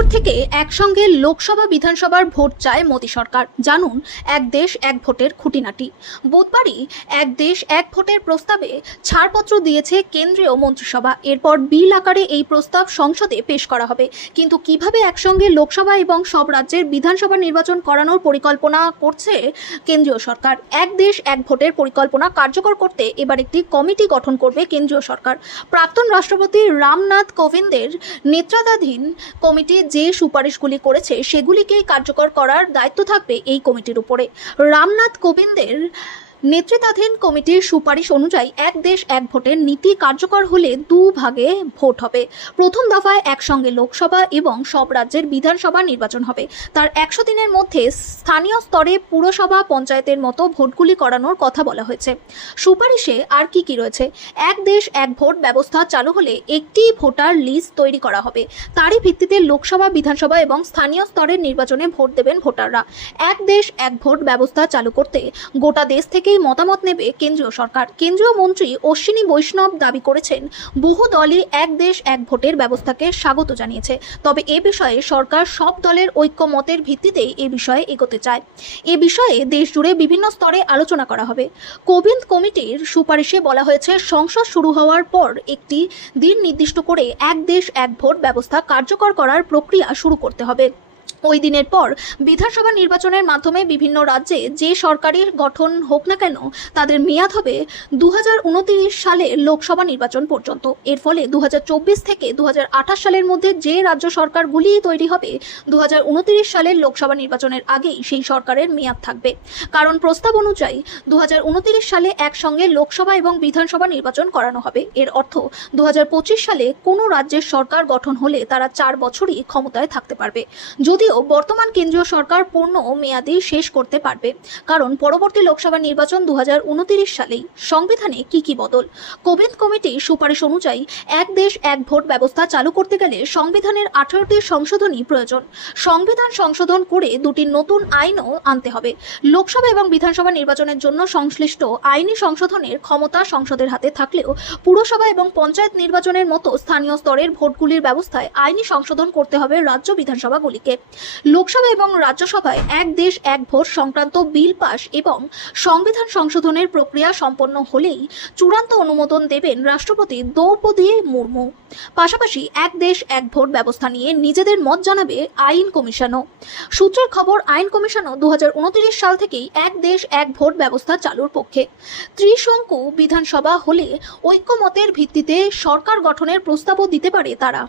বছর থেকে একসঙ্গে লোকসভা বিধানসভার ভোট চায় মোদী সরকার। জানুন এক দেশ এক ভোটের খুঁটিনাটি। বুধবারই এক দেশ এক ভোটের প্রস্তাবে ছাড়পত্র দিয়েছে কেন্দ্রীয় মন্ত্রিসভা। এরপর বিল আকারে এই প্রস্তাব সংসদে পেশ করা হবে। কিন্তু কিভাবে একসঙ্গে লোকসভা এবং সব রাজ্যের বিধানসভা নির্বাচন করানোর পরিকল্পনা করছে কেন্দ্রীয় সরকার? এক দেশ এক ভোটের পরিকল্পনা কার্যকর করতে এবার একটি কমিটি গঠন করবে কেন্দ্রীয় সরকার। প্রাক্তন রাষ্ট্রপতি রামনাথ কোবিন্দের নেতৃত্বাধীন কমিটি যে সুপারিশগুলি করেছে সেগুলিকে কার্যকর করার দায়িত্ব থাকবে এই কমিটির উপরে। রামনাথ কোবিন্দের নেতৃত্বাধীন কমিটির সুপারিশ অনুযায়ী এক দেশ এক ভোটের নীতি কার্যকর হলে দুভাগে ভোট হবে। প্রথম দফায় একসঙ্গে লোকসভা এবং সব রাজ্যের বিধানসভা নির্বাচন হবে। তার 100 দিনের মধ্যে স্থানীয় স্তরে পুরসভা পঞ্চায়েতের মতো ভোটগুলি করানোর কথা বলা হয়েছে। সুপারিশে আর কি কি রয়েছে? এক দেশ এক ভোট ব্যবস্থা চালু হলে একটি ভোটার লিস্ট তৈরি করা হবে। তারই ভিত্তিতে লোকসভা বিধানসভা এবং স্থানীয় স্তরের নির্বাচনে ভোট দেবেন ভোটাররা। এক দেশ এক ভোট ব্যবস্থা চালু করতে গোটা দেশ থেকে মতামত নেবে কেন্দ্রীয় সরকার। কেন্দ্রীয় মন্ত্রী অশ্বিনী বৈষ্ণব দাবি করেছেন, বহু দলই এক দেশ এক ভোটের ব্যবস্থাকে স্বাগত জানিয়েছে। তবে এ বিষয়ে সরকার সব দলের ঐক্যমতের ভিত্তিতেই এ বিষয়ে এগোতে চায়। এ বিষয়ে দেশ জুড়ে বিভিন্ন স্তরে আলোচনা করা হবে। কোবিন্দ কমিটির সুপারিশে বলা হয়েছে, সংসদ শুরু হওয়ার পর একটি দিন নির্দিষ্ট করে এক দেশ এক ভোট ব্যবস্থা কার্যকর করার প্রক্রিয়া শুরু করতে হবে। ওই দিনের পর বিধানসভা নির্বাচনের মাধ্যমে বিভিন্ন রাজ্যে যে সরকারের গঠন হোক না কেন তাদের মেয়াদ হবে 2029 সালের লোকসভা নির্বাচন পর্যন্ত। এর ফলে 2024 থেকে 2028 সালের মধ্যে যে রাজ্য সরকারগুলি তৈরি হবে 2029 সালের লোকসভা নির্বাচনের আগেই সেই সরকারের মেয়াদ থাকবে। কারণ প্রস্তাব অনুযায়ী 2029 সালে একসঙ্গে লোকসভা এবং বিধানসভা নির্বাচন করানো হবে। এর অর্থ 2025 সালে কোনো রাজ্যের সরকার গঠন হলে তারা 4 বছরই ক্ষমতায় থাকতে পারবে। যদিও বর্তমান কেন্দ্রীয় সরকার পূর্ণ মেয়াদে শেষ করতে পারবে, কারণ পরবর্তী লোকসভা নির্বাচন 2029 সালেই। সংবিধানে কি কি বদল? কোবিন্দ কমিটি সুপারিশ অনুযায়ী এক দেশ এক ভোট ব্যবস্থা চালু করতে গেলে সংবিধানের 18টি সংশোধনী প্রয়োজন। সংবিধান সংশোধন করে দুটি নতুন আইনও আনতে হবে। লোকসভা এবং বিধানসভা নির্বাচনের জন্য সংশ্লিষ্ট আইনি সংশোধনের ক্ষমতা সংসদের হাতে থাকলেও পুরসভা এবং পঞ্চায়েত নির্বাচনের মতো স্থানীয় স্তরের ভোটগুলির ব্যবস্থায় আইনি সংশোধন করতে হবে রাজ্য বিধানসভাগুলিকে। লোকসভা এবং রাজ্যসভায় এক দেশ এক ভোট সংক্রান্ত বিল পাস এবং সংবিধান সংশোধনের প্রক্রিয়া সম্পন্ন হলেই চূড়ান্ত অনুমোদন দেবেন রাষ্ট্রপতি দ্রৌপদী মুর্মু। পাশাপাশি এক দেশ এক ভোট ব্যবস্থা নিয়ে নিজেদের মত জানাবে আইন কমিশনও। সূত্রের খবর, আইন কমিশনও 2029 সাল থেকেই এক দেশ এক ভোট ব্যবস্থা চালুর পক্ষে। ত্রিশঙ্কু বিধানসভা হলে ঐক্যমতের ভিত্তিতে সরকার গঠনের প্রস্তাবও দিতে পারে তারা।